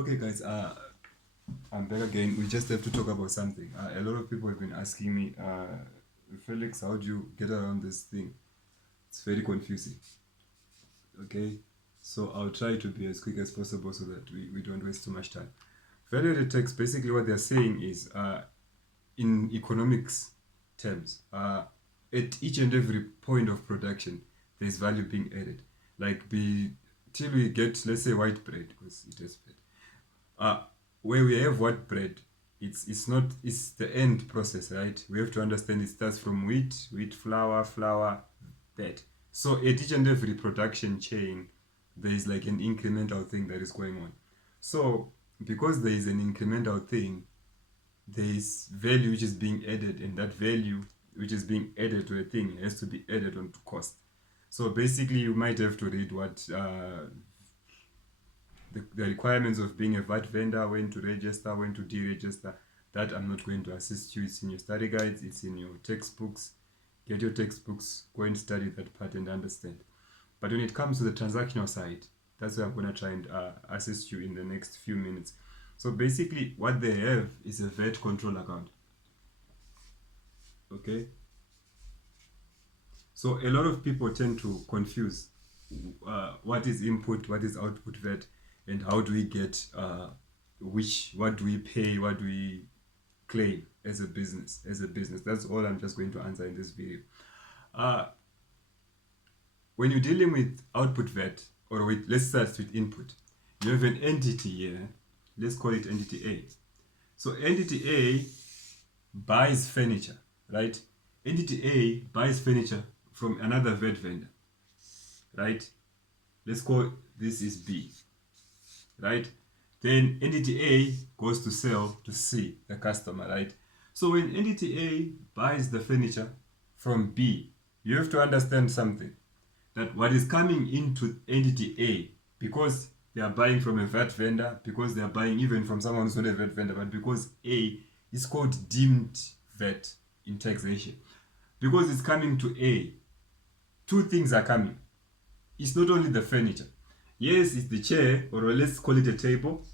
Okay, guys, I'm back again. We just have to talk about something. A lot of people have been asking me, Felix, how do you get around this thing? It's very confusing. Okay, so I'll try to be as quick as possible so that we don't waste too much time. Value-added tax, basically what they're saying is, in economics terms, at each and every point of production, there's value being added. Like, till we get, let's say, white bread, because it is bread. Where we have white bread, it's the end process, right? We have to understand it starts from wheat flour, that. So at each and every production chain, there is like an incremental thing that is going on. So because there is an incremental thing, there is value which is being added, and that value which is being added to a thing has to be added onto cost. So basically, you might have to read what the requirements of being a VAT vendor, when to register, when to deregister. That I'm not going to assist you. It's in your study guides, it's in your textbooks. Get your textbooks, go and study that part and understand. But when it comes to the transactional side, that's where I'm going to try and assist you in the next few minutes. So basically, what they have is a VAT control account. Okay? So a lot of people tend to confuse what is input, what is output VAT, and how do we get what do we pay, what do we claim as a business. That's all I'm just going to answer in this video. When you're dealing with output VAT, or let's start with input, you have an entity here. Let's call it entity A. So entity A buys furniture, right? Entity A buys furniture from another VAT vendor, right? Let's call this is B, right? Then entity A goes to sell to C, the customer, right? So when entity A buys the furniture from B, you have to understand something, that what is coming into entity A, because they are buying from a VAT vendor, because they are buying even from someone who's not a VAT vendor, but because A is called deemed VAT in taxation, because it's coming to A, two things are coming. It's not only the furniture. Yes, it's the chair, or let's call it a table,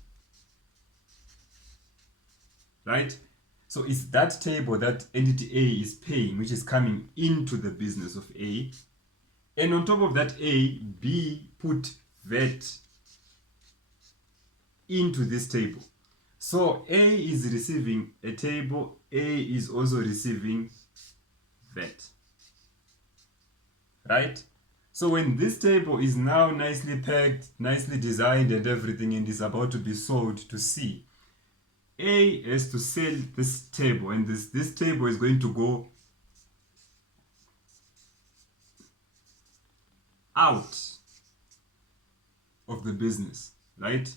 right? So it's that table that entity A is paying, which is coming into the business of A. And on top of that A, B put VAT into this table. So A is receiving a table, A is also receiving VAT, right? So when this table is now nicely packed, nicely designed and everything, and is about to be sold to C, A has to sell this table, and this table is going to go out of the business, right?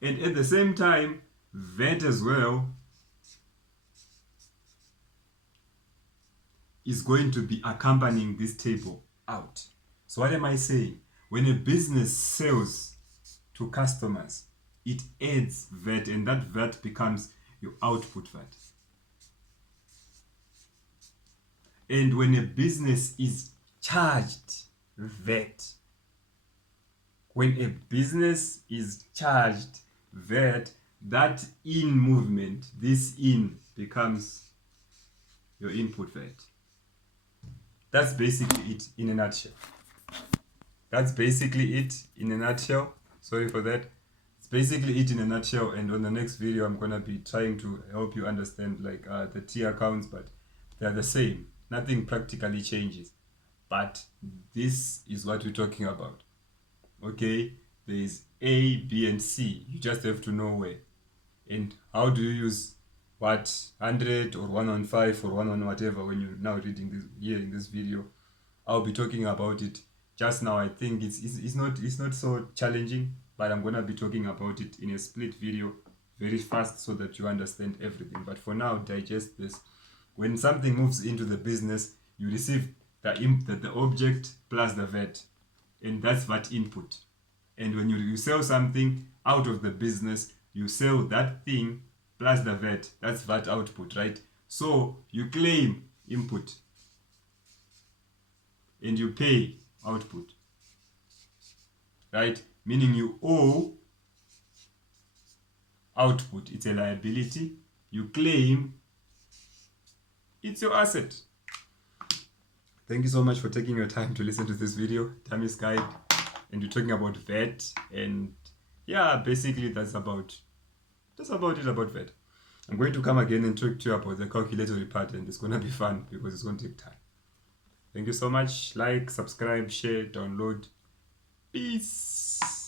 And at the same time, VAT as well is going to be accompanying this table out. So what am I saying? When a business sells to customers, it adds VAT, and that VAT becomes your output VAT. And when a business is charged VAT, that in movement, this in becomes your input VAT. That's basically it in a nutshell. Sorry for that. It's basically it in a nutshell, and on the next video I'm gonna be trying to help you understand like the T accounts, but they're the same. Nothing practically changes. But this is what we're talking about. Okay? There is A, B, and C. You just have to know where. And how do you use what 100 or 115 or 1 whatever when you're now hearing this video. I'll be talking about it just now. I think it's not so challenging, but I'm gonna be talking about it in a split video very fast so that you understand everything. But for now, digest this. When something moves into the business, you receive the object plus the VAT, and that's VAT input. And when you sell something out of the business, you sell that thing plus the VAT. That's VAT output, right? So you claim input and you pay output, right? Meaning you owe output, it's a liability. You claim, it's your asset. Thank you so much for taking your time to listen to this video, Dummy's Guide, and we're talking about VaT, and yeah, basically that's about it about VaT. I'm going to come again and talk to you about the calculatory part, and it's going to be fun because it's going to take time. Thank you so much. Like, subscribe, share, download. Peace.